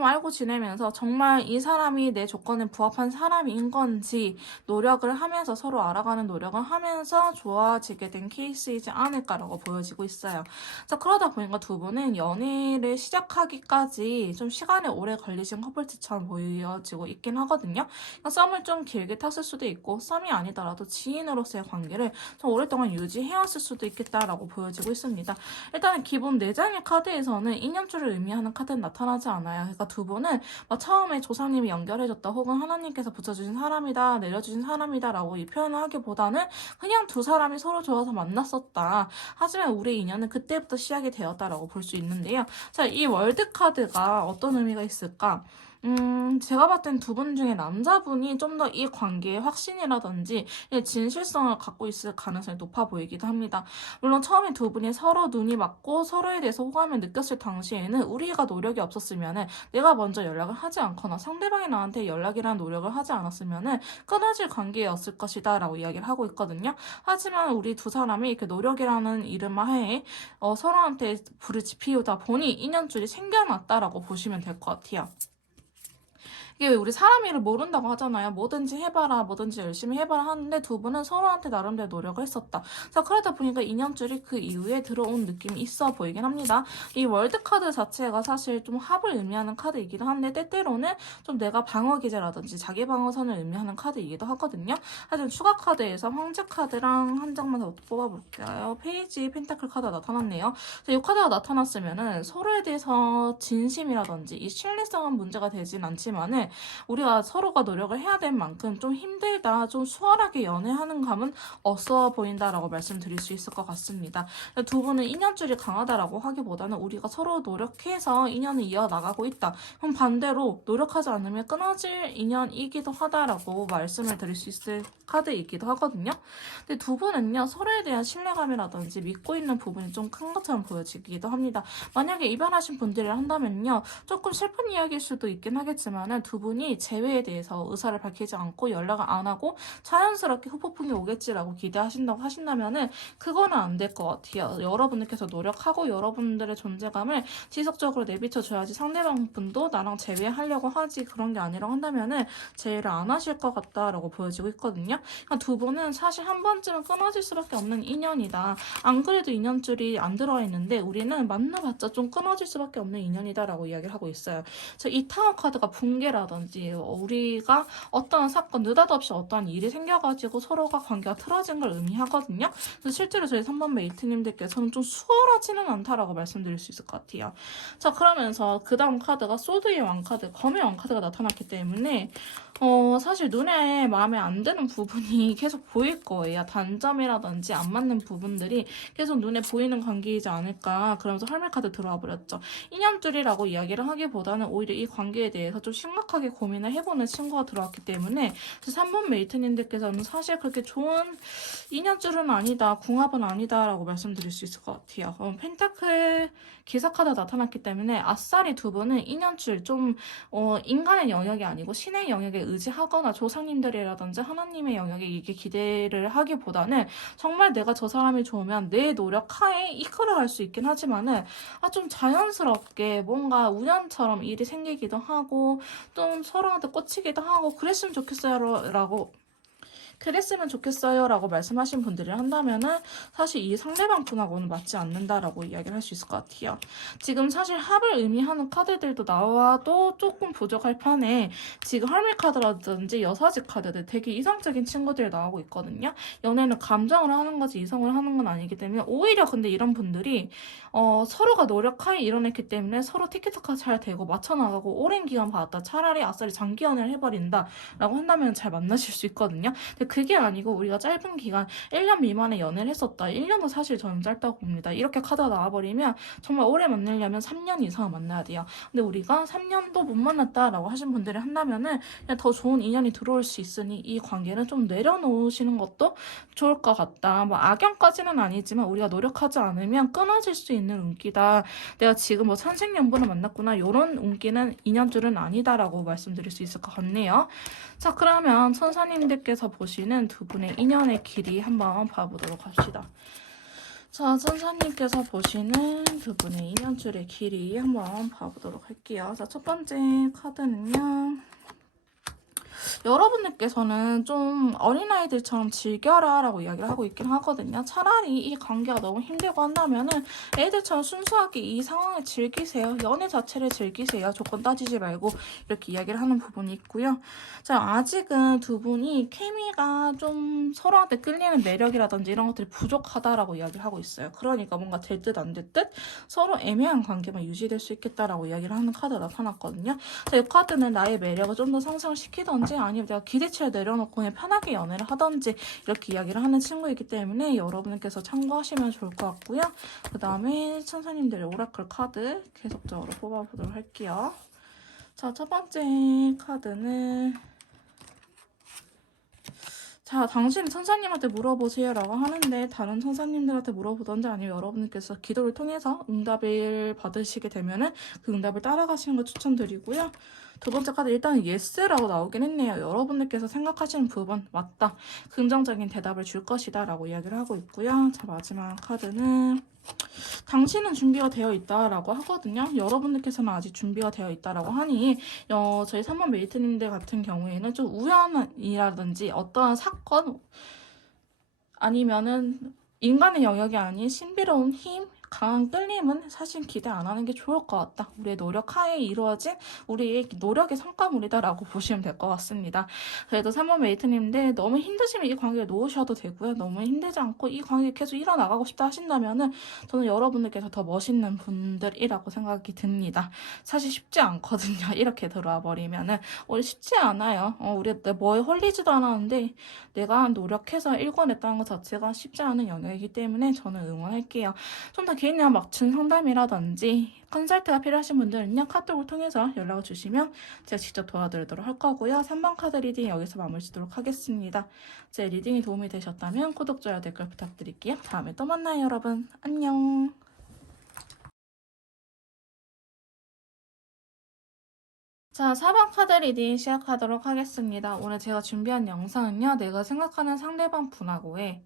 알고 지내면서 정말 이 사람이 내 조건에 부합한 사람인 건지 노력을 하면서, 서로 알아가는 노력을 하면서 좋아지게 된 케이스이지 않을까라고 보여지고 있어요. 자, 그러다 보니까 두 분은 연애를 시작하기까지 좀 시간이 오래 걸리신 커플처럼 보여지고 있긴 하거든요. 그러니까 썸을 좀 길게 탔을 수도 있고, 썸이 아니더라도 지인으로서의 관계를 좀 오랫동안 유지해왔을 수도 있겠다라고 보여지고 있습니다. 일단은 기본 4장의 카드에서는 인연줄을 의미하는 카드는 나타나지 않아요. 그러니까 두 분은 처음에 조상님이 연결해줬다, 혹은 하나님께서 붙여주신 사람이다, 내려주신 사람이다 라고 이 표현을 하기보다는 그냥 두 사람이 서로 좋아서 만났었다, 하지만 우리 인연은 그때부터 시작이 되었다라고 볼 수 있는데요. 자, 이 월드 카드가 어떤 의미가 있을까? 제가 봤을 땐 두 분 중에 남자분이 좀 더 이 관계의 확신이라든지 진실성을 갖고 있을 가능성이 높아 보이기도 합니다. 물론 처음에 두 분이 서로 눈이 맞고 서로에 대해서 호감을 느꼈을 당시에는 우리가 노력이 없었으면은, 내가 먼저 연락을 하지 않거나 상대방이 나한테 연락이라는 노력을 하지 않았으면은 끊어질 관계였을 것이다 라고 이야기를 하고 있거든요. 하지만 우리 두 사람이 이렇게 노력이라는 이름 하에 서로한테 불을 지피우다 보니 인연줄이 생겨났다라고 보시면 될 것 같아요. 이게 우리 사람 일을 모른다고 하잖아요. 뭐든지 해봐라, 뭐든지 열심히 해봐라 하는데 두 분은 서로한테 나름대로 노력을 했었다. 자, 그러다 보니까 인연줄이 그 이후에 들어온 느낌이 있어 보이긴 합니다. 이 월드카드 자체가 사실 좀 합을 의미하는 카드이기도 한데, 때때로는 좀 내가 방어 기제라든지 자기 방어선을 의미하는 카드이기도 하거든요. 하지만 추가 카드에서 황제 카드랑 한 장만 더 뽑아볼게요. 페이지 펜타클 카드가 나타났네요. 자, 이 카드가 나타났으면은 서로에 대해서 진심이라든지 이 신뢰성은 문제가 되진 않지만은 우리가 서로가 노력을 해야 될 만큼 좀 힘들다, 좀 수월하게 연애하는 감은 없어 보인다라고 말씀드릴 수 있을 것 같습니다. 두 분은 인연줄이 강하다라고 하기보다는 우리가 서로 노력해서 인연을 이어나가고 있다, 그럼 반대로 노력하지 않으면 끊어질 인연이기도 하다라고 말씀을 드릴 수 있을 카드이기도 하거든요. 근데 두 분은요, 서로에 대한 신뢰감이라든지 믿고 있는 부분이 좀 큰 것처럼 보여지기도 합니다. 만약에 이별하신 분들이라 한다면요, 조금 슬픈 이야기일 수도 있긴 하겠지만은 두 분이 재회에 대해서 의사를 밝히지 않고 연락을 안 하고 자연스럽게 후폭풍이 오겠지라고 기대하신다고 하신다면은 그거는 안 될 것 같아요. 여러분들께서 노력하고 여러분들의 존재감을 지속적으로 내비쳐줘야지 상대방 분도 나랑 재회하려고 하지, 그런 게 아니라고 한다면은 재회를 안 하실 것 같다라고 보여지고 있거든요. 그러니까 두 분은 사실 한 번쯤은 끊어질 수밖에 없는 인연이다. 안 그래도 인연줄이 안 들어와 있는데 우리는 만나봤자 좀 끊어질 수밖에 없는 인연이다라고 이야기를 하고 있어요. 이 타워 카드가 붕괴라든지 우리가 어떠한 사건, 느닷없이 어떠한 일이 생겨가지고 서로가 관계가 틀어진 걸 의미하거든요. 그래서 실제로 저희 3번 메이트님들께서는 좀 수월하지는 않다라고 말씀드릴 수 있을 것 같아요. 자, 그러면서 그 다음 카드가 소드의 왕카드, 검의 왕카드가 나타났기 때문에 사실 눈에 마음에 안 드는 부분이 계속 보일 거예요. 단점이라든지 안 맞는 부분들이 계속 눈에 보이는 관계이지 않을까. 그러면서 헐멜카드 들어와 버렸죠. 인연줄이라고 이야기를 하기보다는 오히려 이 관계에 대해서 좀 심각하게 고민을 해보는 친구가 들어왔기 때문에 3번 메이트님들께서는 사실 그렇게 좋은 인연줄은 아니다, 궁합은 아니다 라고 말씀드릴 수 있을 것 같아요. 펜타클 기사카드 나타났기 때문에 아싸리 두 분은 인연줄 좀 인간의 영역이 아니고 신의 영역에 의지하거나 조상님들이라든지 하나님의 영역에 이게 기대를 하기보다는 정말 내가 저 사람이 좋으면 내 노력 하에 이끌어갈 수 있긴 하지만은 좀 자연스럽게 뭔가 우연처럼 일이 생기기도 하고 좀 서로한테 꽂히기도 하고 그랬으면 좋겠어요 라고 말씀하신 분들이 한다면은 사실 이 상대방 분하고는 맞지 않는다라고 이야기를 할 수 있을 것 같아요. 지금 사실 합을 의미하는 카드들도 나와도 조금 부족할 판에 지금 할매 카드라든지 여사지 카드들 되게 이상적인 친구들이 나오고 있거든요. 연애는 감정을 하는 거지 이성을 하는 건 아니기 때문에 오히려 근데 이런 분들이 서로가 노력하에 이뤄냈기 때문에 서로 티키타카 잘 되고 맞춰나가고 오랜 기간 받았다 차라리 아싸리 장기 연애를 해버린다 라고 한다면 잘 만나실 수 있거든요. 근데 그게 아니고 우리가 짧은 기간 1년 미만의 연애를 했었다. 1년은 사실 저는 짧다고 봅니다. 이렇게 카드가 나와버리면 정말 오래 만나려면 3년 이상 만나야 돼요. 근데 우리가 3년도 못 만났다라고 하신 분들이 한다면은 그냥 더 좋은 인연이 들어올 수 있으니 이 관계는 좀 내려놓으시는 것도 좋을 것 같다. 뭐 악연까지는 아니지만 우리가 노력하지 않으면 끊어질 수 있는 운기다. 내가 지금 뭐 천생연분을 만났구나. 이런 운기는 인연줄은 아니다라고 말씀드릴 수 있을 것 같네요. 자, 그러면 천사님들께서 보시는 두 분의 인연의 길이 한번 봐보도록 합시다. 자, 천사님께서 보시는 두 분의 인연줄의 길이 한번 봐보도록 할게요. 자, 첫 번째 카드는요. 여러분들께서는 좀 어린아이들처럼 즐겨라 라고 이야기를 하고 있긴 하거든요. 차라리 이 관계가 너무 힘들고 한다면은 애들처럼 순수하게 이 상황을 즐기세요. 연애 자체를 즐기세요. 조건 따지지 말고 이렇게 이야기를 하는 부분이 있고요. 자, 아직은 두 분이 케미가 좀 서로한테 끌리는 매력이라든지 이런 것들이 부족하다라고 이야기를 하고 있어요. 그러니까 뭔가 될 듯 안 될 듯 서로 애매한 관계만 유지될 수 있겠다라고 이야기를 하는 카드가 나타났거든요. 자, 이 카드는 나의 매력을 좀 더 상승시키던지 아니면 내가 기대치를 내려놓고 그냥 편하게 연애를 하던지 이렇게 이야기를 하는 친구이기 때문에 여러분께서 참고하시면 좋을 것 같고요. 그 다음에 천사님들의 오라클 카드 계속적으로 뽑아보도록 할게요. 자, 첫 번째 카드는 자, 당신 천사님한테 물어보세요 라고 하는데 다른 천사님들한테 물어보던지 아니면 여러분께서 기도를 통해서 응답을 받으시게 되면은 그 응답을 따라가시는 걸 추천드리고요. 두 번째 카드 일단 예스라고 나오긴 했네요. 여러분들께서 생각하시는 부분 맞다. 긍정적인 대답을 줄 것이다 라고 이야기를 하고 있고요. 자, 마지막 카드는 당신은 준비가 되어 있다라고 하거든요. 여러분들께서는 아직 준비가 되어 있다라고 하니 저희 3번 메이트님들 같은 경우에는 좀 우연이라든지 어떠한 사건 아니면은 인간의 영역이 아닌 신비로운 힘, 강한 끌림은 사실 기대 안 하는 게 좋을 것 같다. 우리의 노력 하에 이루어진 우리의 노력의 성과물이다라고 보시면 될 것 같습니다. 그래도 3번 메이트님들 너무 힘드시면 이 관계에 놓으셔도 되고요. 너무 힘들지 않고 이 관계 계속 이뤄나가고 싶다 하신다면은 저는 여러분들께서 더 멋있는 분들이라고 생각이 듭니다. 사실 쉽지 않거든요. 이렇게 들어와 버리면은 우리 쉽지 않아요. 우리 뭐에 홀리지도 않았는데 내가 노력해서 읽어냈다는 것 자체가 쉽지 않은 영역이기 때문에 저는 응원할게요. 좀 더 개인이나 맞춤 상담이라든지 컨설트가 필요하신 분들은요. 카톡을 통해서 연락을 주시면 제가 직접 도와드리도록 할 거고요. 3번 카드 리딩 여기서 마무리 짓도록 하겠습니다. 제 리딩이 도움이 되셨다면 구독, 좋아요, 댓글 부탁드릴게요. 다음에 또 만나요, 여러분. 안녕. 자, 자, 4번 카드 리딩 시작하도록 하겠습니다. 오늘 제가 준비한 영상은요, 내가 생각하는 상대방 분하고의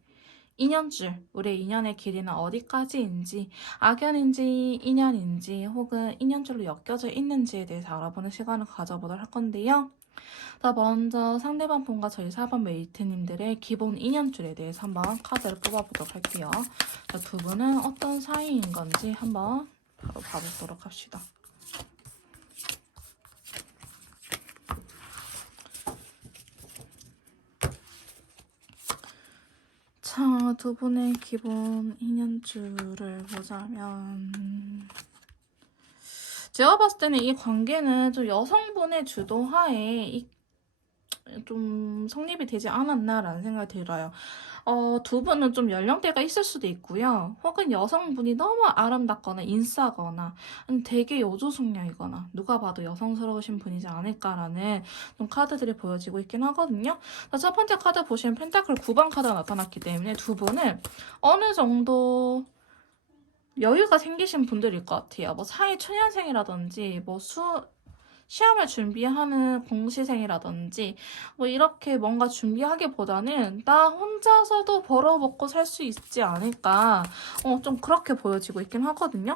인연줄, 우리의 인연의 길이는 어디까지인지, 악연인지, 인연인지, 혹은 인연줄로 엮여져 있는지에 대해서 알아보는 시간을 가져보도록 할 건데요. 자, 먼저 상대방 분과 저희 4번 메이트님들의 기본 인연줄에 대해서 한번 카드를 뽑아보도록 할게요. 자, 두 분은 어떤 사이인 건지 한번 바로 봐보도록 합시다. 자, 두 분의 기본 인연줄을 보자면 제가 봤을 때는 이 관계는 좀 여성분의 주도하에 좀 성립이 되지 않았나라는 생각이 들어요. 두 분은 좀 연령대가 있을 수도 있고요. 혹은 여성분이 너무 아름답거나 인싸거나 되게 여조숙녀이거나 누가 봐도 여성스러우신 분이지 않을까라는 좀 카드들이 보여지고 있긴 하거든요. 자, 첫 번째 카드 보시면 펜타클 9번 카드가 나타났기 때문에 두 분은 어느 정도 여유가 생기신 분들일 것 같아요. 뭐 사회 초년생이라든지 뭐 시험을 준비하는 공시생이라든지 뭐 이렇게 뭔가 준비하기보다는 나 혼자서도 벌어먹고 살 수 있지 않을까 좀 그렇게 보여지고 있긴 하거든요.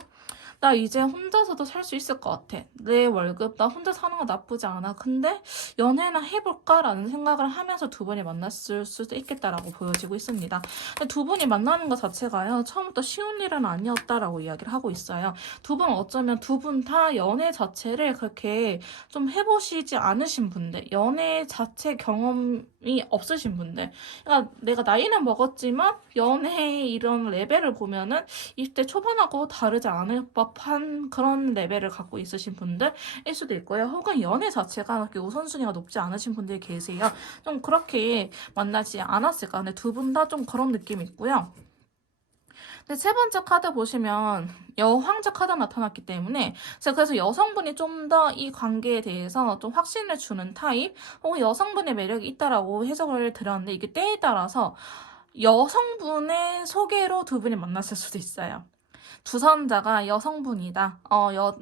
나 이제 혼자서도 살 수 있을 것 같아. 내 월급 나 혼자 사는 거 나쁘지 않아. 근데 연애나 해볼까라는 생각을 하면서 두 분이 만났을 수도 있겠다라고 보여지고 있습니다. 두 분이 만나는 것 자체가요. 처음부터 쉬운 일은 아니었다라고 이야기를 하고 있어요. 두 분 어쩌면 두 분 다 연애 자체를 그렇게 좀 해보시지 않으신 분들, 연애 자체 경험이 없으신 분들. 그러니까 내가 나이는 먹었지만 연애 이런 레벨을 보면은 20대 초반하고 다르지 않을 법한 그런 레벨을 갖고 있으신 분들일 수도 있고요. 혹은 연애 자체가 그렇게 우선순위가 높지 않으신 분들이 계세요. 좀 그렇게 만나지 않았을까. 근데 두 분 다 좀 그런 느낌이 있고요. 근데 세 번째 카드 보시면 여황자 카드가 나타났기 때문에 제가 그래서 여성분이 좀 더 이 관계에 대해서 좀 확신을 주는 타입 혹은 여성분의 매력이 있다라고 해석을 드렸는데 이게 때에 따라서 여성분의 소개로 두 분이 만났을 수도 있어요. 주선자가 여성분이다.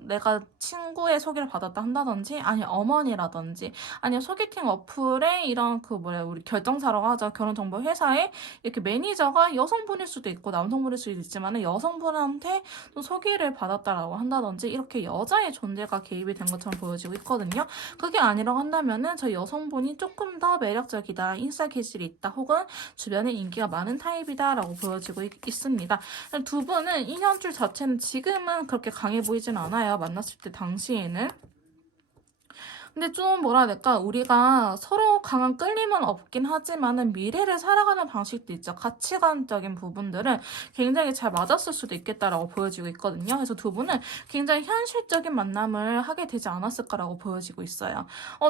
내가 친구의 소개를 받았다 한다든지, 아니 어머니라든지, 아니면 소개팅 어플에 이런 우리 결정사라고 하죠. 결혼정보 회사에 이렇게 매니저가 여성분일 수도 있고 남성분일 수도 있지만 여성분한테 또 소개를 받았다라고 한다든지 이렇게 여자의 존재가 개입이 된 것처럼 보여지고 있거든요. 그게 아니라고 한다면은 저 여성분이 조금 더 매력적이다, 인싸 기질이 있다, 혹은 주변에 인기가 많은 타입이다라고 보여지고 있습니다. 두 분은 인연줄 자체는 지금은 그렇게 강해 보이진 않아요. 만났을 때 당시에는. 근데 좀 뭐라 해야 될까? 우리가 서로 강한 끌림은 없긴 하지만은 미래를 살아가는 방식도 있죠. 가치관적인 부분들은 굉장히 잘 맞았을 수도 있겠다라고 보여지고 있거든요. 그래서 두 분은 굉장히 현실적인 만남을 하게 되지 않았을까라고 보여지고 있어요.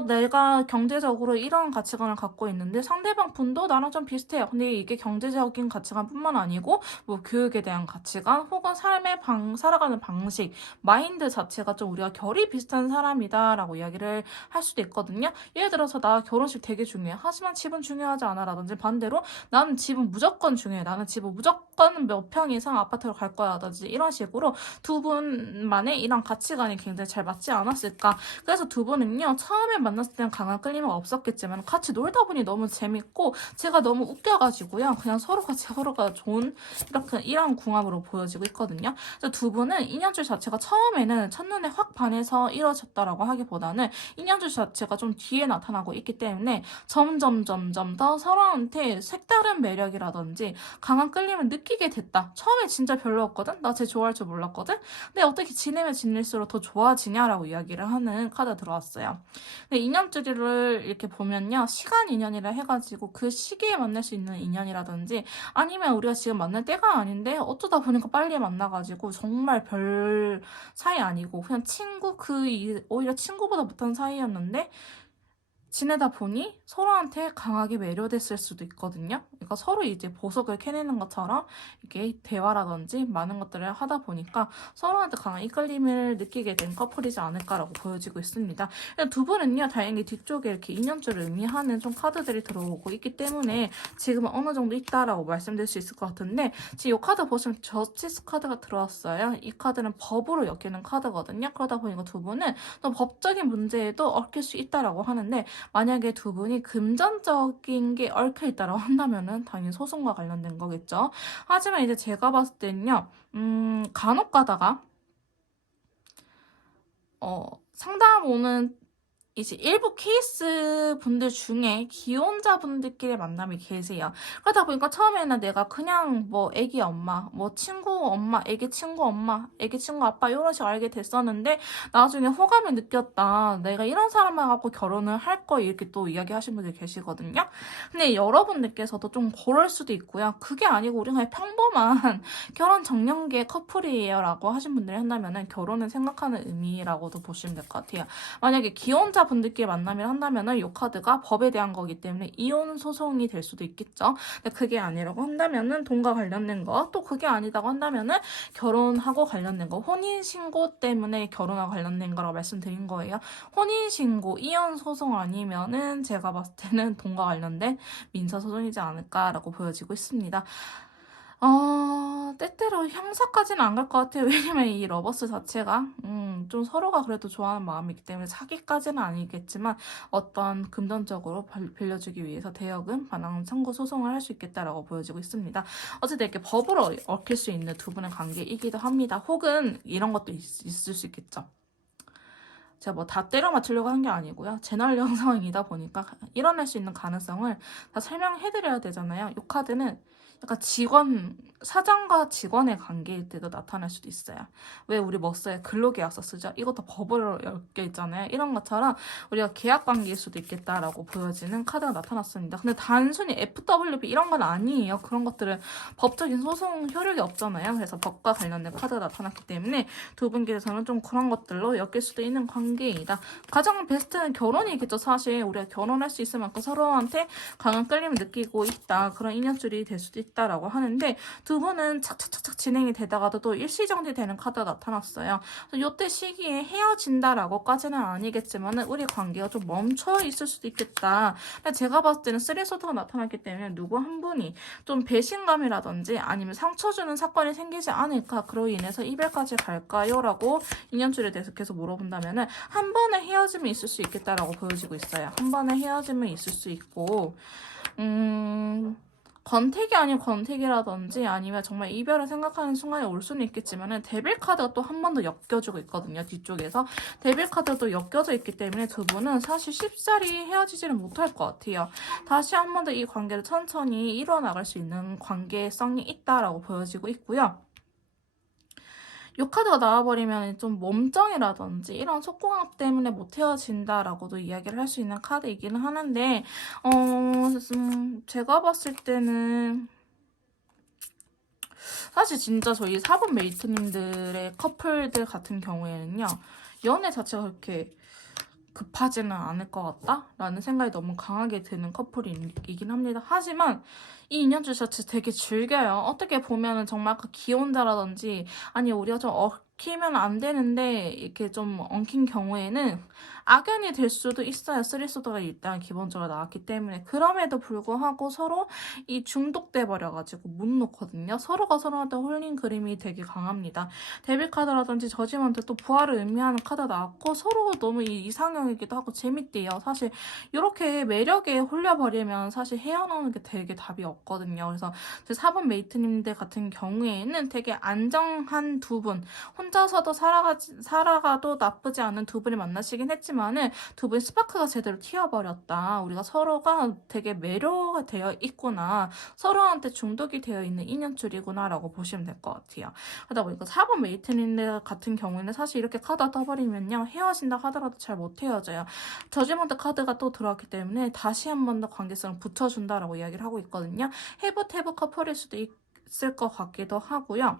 내가 경제적으로 이런 가치관을 갖고 있는데 상대방 분도 나랑 좀 비슷해요. 근데 이게 경제적인 가치관뿐만 아니고 뭐 교육에 대한 가치관 혹은 살아가는 방식, 마인드 자체가 좀 우리가 결이 비슷한 사람이다라고 이야기를 할 수도 있거든요. 예를 들어서 나 결혼식 되게 중요해. 하지만 집은 중요하지 않아. 라든지 반대로 나는 집은 무조건 중요해. 나는 집은 무조건 몇 평 이상 아파트로 갈 거야. 라든지 이런 식으로 두 분만의 이런 가치관이 굉장히 잘 맞지 않았을까. 그래서 두 분은요. 처음에 만났을 때는 강한 끌림은 없었겠지만 같이 놀다 보니 너무 재밌고 제가 너무 웃겨가지고요. 그냥 서로가 좋은 이런 궁합으로 보여지고 있거든요. 그래서 두 분은 인연줄 자체가 처음에는 첫눈에 확 반해서 이루어졌다라고 하기보다는 인연줄 자체가 좀 뒤에 나타나고 있기 때문에 점점 더 서로한테 색다른 매력이라든지 강한 끌림을 느끼게 됐다. 처음에 진짜 별로였거든? 나 쟤 좋아할 줄 몰랐거든? 근데 어떻게 지내면 지낼수록 더 좋아지냐라고 이야기를 하는 카드 들어왔어요. 근데 인연줄을 이렇게 보면요. 시간 인연이라 해가지고 그 시기에 만날 수 있는 인연이라든지 아니면 우리가 지금 만날 때가 아닌데 어쩌다 보니까 빨리 만나가지고 정말 별 사이 아니고 그냥 친구 오히려 친구보다 못한 사이였는데 지내다 보니 서로한테 강하게 매료됐을 수도 있거든요. 그러니까 서로 이제 보석을 캐내는 것처럼 이게 대화라든지 많은 것들을 하다 보니까 서로한테 강한 이끌림을 느끼게 된 커플이지 않을까라고 보여지고 있습니다. 두 분은요, 다행히 뒤쪽에 이렇게 인연줄을 의미하는 좀 카드들이 들어오고 있기 때문에 지금은 어느 정도 있다라고 말씀드릴 수 있을 것 같은데, 지금 이 카드 보시면 저스티스 카드가 들어왔어요. 이 카드는 법으로 엮이는 카드거든요. 그러다 보니까 두 분은 또 법적인 문제에도 얽힐 수 있다라고 하는데, 만약에 두 분이 금전적인 게 얽혀 있다고 한다면은 당연히 소송과 관련된 거겠죠. 하지만 이제 제가 봤을 때는요, 간혹 가다가, 상담 오는 이제 일부 케이스 분들 중에 기혼자분들끼리 만남이 계세요. 그러다 보니까 처음에는 내가 그냥 뭐 애기 엄마, 뭐 친구 엄마, 애기 친구 엄마, 애기 친구 아빠 이런 식으로 알게 됐었는데 나중에 호감을 느꼈다. 내가 이런 사람만 갖고 결혼을 할 거 이렇게 또 이야기하시는 분들 계시거든요. 근데 여러분들께서도 좀 그럴 수도 있고요. 그게 아니고 우리 그냥 평범한 결혼 정년기의 커플이에요 라고 하신 분들이 한다면은 결혼을 생각하는 의미라고도 보시면 될 것 같아요. 만약에 기혼자 분들끼리 만남을 한다면은 이 카드가 법에 대한 거기 때문에 이혼 소송이 될 수도 있겠죠. 근데 그게 아니라고 한다면은 돈과 관련된 거, 또 그게 아니다고 한다면은 결혼하고 관련된 거, 혼인신고 때문에 결혼하고 관련된 거라고 말씀드린 거예요. 혼인신고, 이혼 소송 아니면은 제가 봤을 때는 돈과 관련된 민사소송이지 않을까라고 보여지고 있습니다. 때때로 형사까지는 안 갈 것 같아요. 왜냐면 이 러버스 자체가, 좀 서로가 그래도 좋아하는 마음이기 때문에 사기까지는 아니겠지만 어떤 금전적으로 빌려주기 위해서 대여금, 반환 청구 소송을 할 수 있겠다라고 보여지고 있습니다. 어쨌든 이렇게 법으로 얽힐 수 있는 두 분의 관계이기도 합니다. 혹은 이런 것도 있을 수 있겠죠. 제가 뭐 다 때려 맞추려고 한 게 아니고요. 제너럴 영상이다 보니까 일어날 수 있는 가능성을 다 설명해드려야 되잖아요. 이 카드는 약간 사장과 직원의 관계일 때도 나타날 수도 있어요. 왜 우리 뭐 써요? 근로계약서 쓰죠? 이것도 법으로 엮여 있잖아요. 이런 것처럼 우리가 계약 관계일 수도 있겠다라고 보여지는 카드가 나타났습니다. 근데 단순히 FWB 이런 건 아니에요. 그런 것들은 법적인 소송 효력이 없잖아요. 그래서 법과 관련된 카드가 나타났기 때문에 두 분께서는 좀 그런 것들로 엮일 수도 있는 관계이다. 가장 베스트는 결혼이겠죠. 사실 우리가 결혼할 수 있을 만큼 서로한테 강한 끌림을 느끼고 있다. 그런 인연줄이 될 수도 있다라고 하는데 두 분은 착착착착 진행이 되다가도 또 일시정지 되는 카드가 나타났어요. 이때 시기에 헤어진다라고까지는 아니겠지만은 우리 관계가 좀 멈춰 있을 수도 있겠다. 근데 제가 봤을 때는 쓰리소드가 나타났기 때문에 누구 한 분이 좀 배신감이라든지 아니면 상처 주는 사건이 생기지 않을까, 그로 인해서 이별까지 갈까요? 라고 인연줄에 대해서 계속 물어본다면은 한 번의 헤어짐이 있을 수 있겠다라고 보여지고 있어요. 한 번의 헤어짐이 있을 수 있고, 권태기 아닌 권태기라든지 아니면 정말 이별을 생각하는 순간이 올 수는 있겠지만은 데빌 카드가 또 한 번 더 엮여주고 있거든요. 뒤쪽에서 데빌 카드도 엮여져 있기 때문에 두 분은 사실 쉽사리 헤어지지를 못할 것 같아요. 다시 한 번 더 이 관계를 천천히 이뤄나갈 수 있는 관계성이 있다라고 보여지고 있고요. 이 카드가 나와버리면 좀 몸정이라든지 이런 속궁합 때문에 못 헤어진다라고도 이야기를 할 수 있는 카드이기는 하는데, 제가 봤을 때는 사실 진짜 저희 4번 메이트님들의 커플들 같은 경우에는요, 연애 자체가 그렇게 급하지는 않을 것 같다라는 생각이 너무 강하게 드는 커플이긴 합니다. 하지만 이 인연줄 자체 되게 즐겨요. 어떻게 보면은 정말 그 기혼자라든지 아니 우리가 좀 얽히면 안 되는데 이렇게 좀 엉킨 경우에는 악연이 될 수도 있어요. 쓰리소드가 일단 기본적으로 나왔기 때문에. 그럼에도 불구하고 서로 이 중독돼 버려가지고 못 놓거든요. 서로가 서로한테 홀린 그림이 되게 강합니다. 데뷔 카드라든지 저지먼트 또 부활을 의미하는 카드 나왔고 서로 너무 이상형이기도 하고 재밌대요. 사실 이렇게 매력에 홀려버리면 사실 헤어나오는 게 되게 답이 없거든요. 그래서 제 4번 메이트님들 같은 경우에는 되게 안정한 두 분, 혼자서도 살아가도 나쁘지 않은 두 분이 만나시긴 했지만은 두 분의 스파크가 제대로 튀어버렸다. 우리가 서로가 되게 매료가 되어 있구나. 서로한테 중독이 되어 있는 인연줄이구나 라고 보시면 될 것 같아요. 그러다 보니까 4번 메이트님들 같은 경우에는 사실 이렇게 카드가 떠버리면요, 헤어진다 하더라도 잘 못 헤어져요. 저지먼트 카드가 또 들어왔기 때문에 다시 한 번 더 관계성을 붙여준다라고 이야기를 하고 있거든요. 해브 태브 커플일 수도 있을 것 같기도 하고요.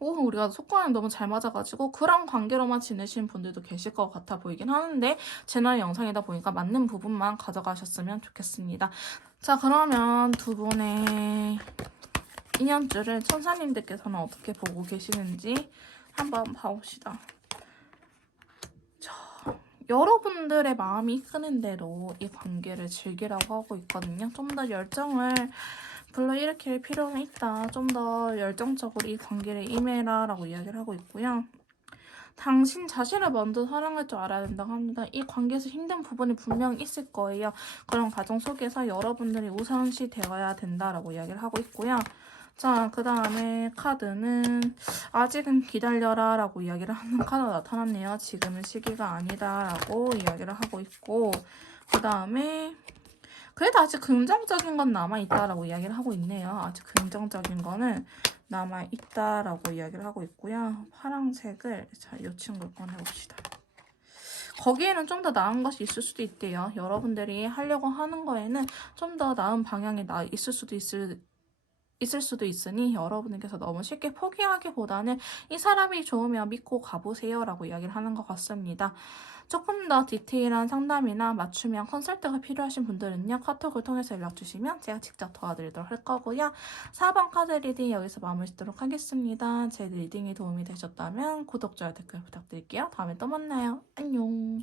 우리가 속관이 너무 잘 맞아가지고 그런 관계로만 지내시는 분들도 계실 것 같아 보이긴 하는데 채널 영상이다 보니까 맞는 부분만 가져가셨으면 좋겠습니다. 자, 그러면 두 분의 인연줄을 천사님들께서는 어떻게 보고 계시는지 한번 봐봅시다. 여러분들의 마음이 이끄는 대로 이 관계를 즐기라고 하고 있거든요. 좀 더 열정을 불러일으킬 필요는 있다. 좀 더 열정적으로 이 관계를 임해라 라고 이야기를 하고 있고요. 당신 자신을 먼저 사랑할 줄 알아야 된다고 합니다. 이 관계에서 힘든 부분이 분명 있을 거예요. 그런 과정 속에서 여러분들이 우선시 되어야 된다라고 이야기를 하고 있고요. 자, 그 다음에 카드는 아직은 기다려라 라고 이야기를 하는 카드가 나타났네요. 지금은 시기가 아니다 라고 이야기를 하고 있고, 그 다음에 그래도 아직 긍정적인 건 남아있다라고 이야기를 하고 있네요. 아직 긍정적인 거는 남아있다라고 이야기를 하고 있고요. 파란색을 이 친구를 꺼내봅시다. 거기에는 좀 더 나은 것이 있을 수도 있대요. 여러분들이 하려고 하는 거에는 좀 더 나은 방향이 있을 수도 있으니 여러분께서 너무 쉽게 포기하기보다는 이 사람이 좋으면 믿고 가보세요 라고 이야기를 하는 것 같습니다. 조금 더 디테일한 상담이나 맞춤형 컨설트가 필요하신 분들은요. 카톡을 통해서 연락 주시면 제가 직접 도와드리도록 할 거고요. 4번 카드 리딩 여기서 마무리 짓도록 하겠습니다. 제 리딩이 도움이 되셨다면 구독, 좋아요, 댓글 부탁드릴게요. 다음에 또 만나요. 안녕.